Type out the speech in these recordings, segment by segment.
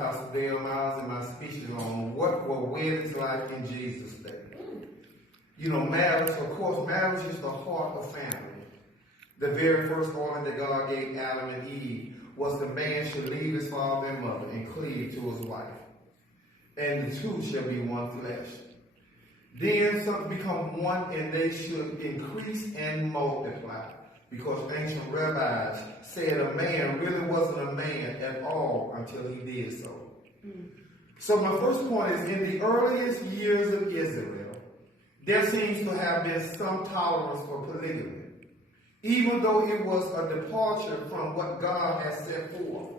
Pastor Dale Miles in my speeches on what were weddings like in Jesus' day. You know, marriage, of course, marriage is the heart of family. The very first order that God gave Adam and Eve was the man should leave his father and mother and cleave to his wife. And the two shall be one flesh. Then something become one, and they should increase and multiply. Because ancient rabbis said a man really wasn't a man at all until he did so. So my first point is, in the earliest years of Israel, there seems to have been some tolerance for polygamy, even though it was a departure from what God has set forth.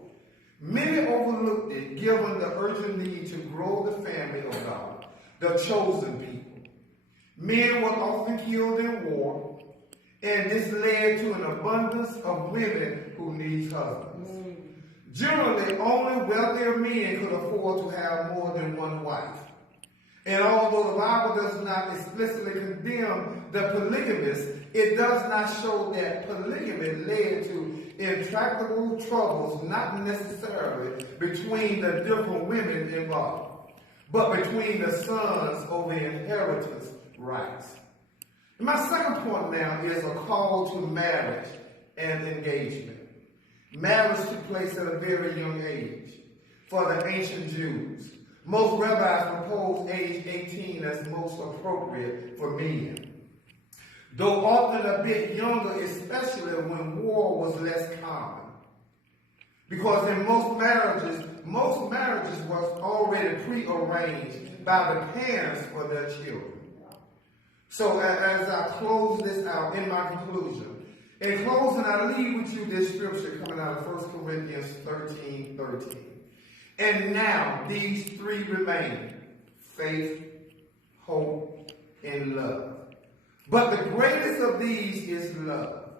Many overlooked it, given the urgent need to grow the family of God, the chosen people. Men were often killed in war, and this led to an abundance of women who need husbands. Generally, only wealthier men could afford to have more than one wife. And although the Bible does not explicitly condemn the polygamist, it does not show that polygamy led to intractable troubles, not necessarily between the different women involved, but between the sons over inheritance rights. My second point now is a call to marriage and engagement. Marriage took place at a very young age for the ancient Jews. Most rabbis proposed age 18 as most appropriate for men, though often a bit younger, especially when war was less common. Because in most marriages was already prearranged by the parents for their children. So as I close this out in my conclusion, in closing, I leave with you this scripture coming out of 1 Corinthians 13:13. And now these three remain: faith, hope, and love. But the greatest of these is love.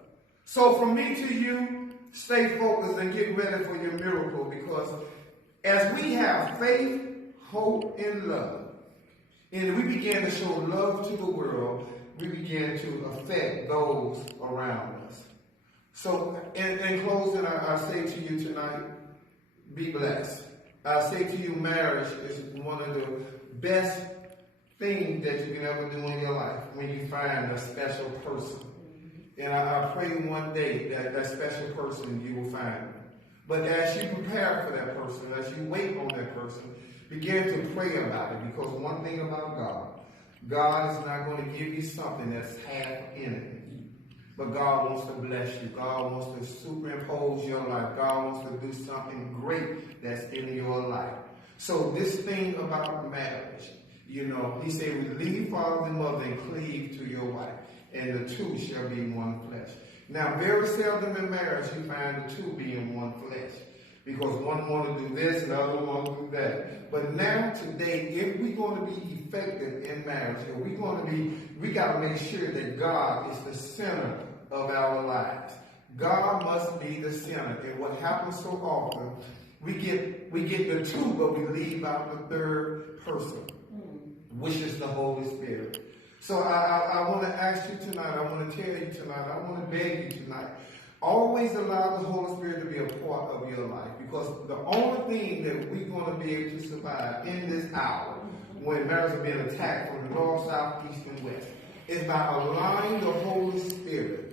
So from me to you, stay focused and get ready for your miracle, because as we have faith, hope, and love, and we begin to show love to the world, we begin to affect those around us. So in closing, I say to you tonight, be blessed. I say to you, marriage is one of the best things that you can ever do in your life when you find a special person. And I pray one day that that special person you will find. But as you prepare for that person, as you wait on that person, begin to pray about it, because one thing about God is not going to give you something that's half in it. But God wants to bless you. God wants to superimpose your life. God wants to do something great that's in your life. So this thing about marriage, you know, he said, leave father and mother and cleave to your wife, and the two shall be one flesh. Now, very seldom in marriage you find the two being one flesh, because one want to do this and the other want to do that. But now, today, if we're going to be effective in marriage, if we're going to be, we got to make sure that God is the center of our lives. God must be the center. And what happens so often, we get the two, but we leave out the third person, which is the Holy Spirit. So I want to ask you tonight, I want to tell you tonight, I want to beg you tonight, always allow the Holy Spirit to be a part of your life, because the only thing that we're going to be able to survive in this hour, when marriage is being attacked from the north, south, east, and west, is by allowing the Holy Spirit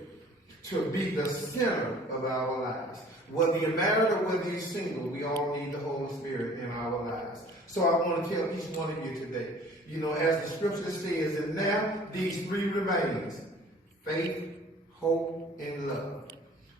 to be the center of our lives. Whether you're married or whether you're single, we all need the Holy Spirit in our lives. So I want to tell each one of you today, you know, as the scripture says, and now these three remains: faith, hope, and love.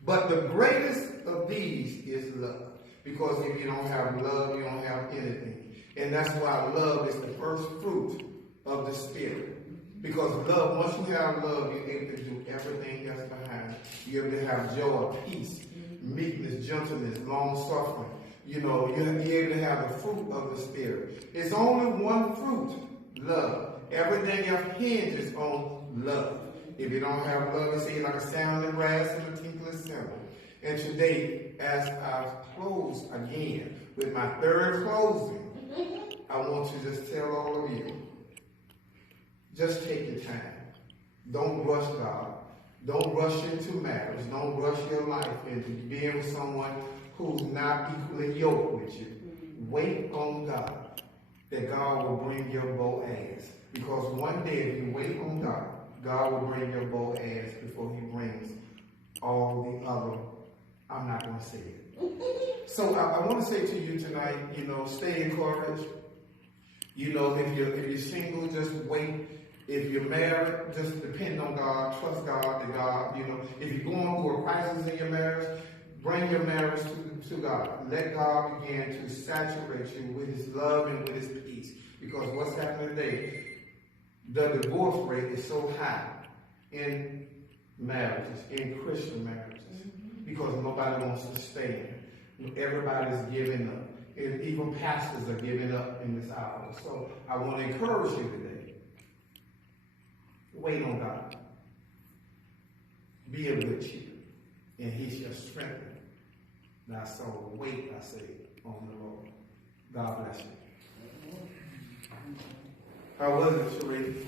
But the greatest of these is love. Because if you don't have love, you don't have anything. And that's why love is the first fruit of the Spirit. Because love, once you have love, you're able to do everything else behind it. You're able to have joy, peace, meekness, gentleness, long-suffering. You know, you're able to have the fruit of the Spirit. It's only one fruit, love. Everything else hinges on love. If you don't have love, it's like a sounding brass and a tinkling cymbal. And today, as I close again with my third closing, I want to just tell all of you, just take your time. Don't rush God. Don't rush into marriage. Don't rush your life into being with someone who's not equally yoked with you. wait on God, that God will bring your Boaz. Because one day if you wait on God, God will bring your Boaz before he brings all the other, I'm not going to say it. So I want to say to you tonight, stay encouraged. If you're single, just wait. If you're married, just depend on God, trust God, that God, if you're going through a crisis in your marriage, bring your marriage to God. Let God begin to saturate you with his love and with his peace. Because what's happening today, the divorce rate is so high in marriages, in Christian marriages, because nobody wants to stay in. Everybody's giving up. And even pastors are giving up in this hour. So I want to encourage you today. Wait on God. Be of good cheer, and he shall strengthen thy soul. Wait, I say, on the Lord. God bless you. How was it, Sheree?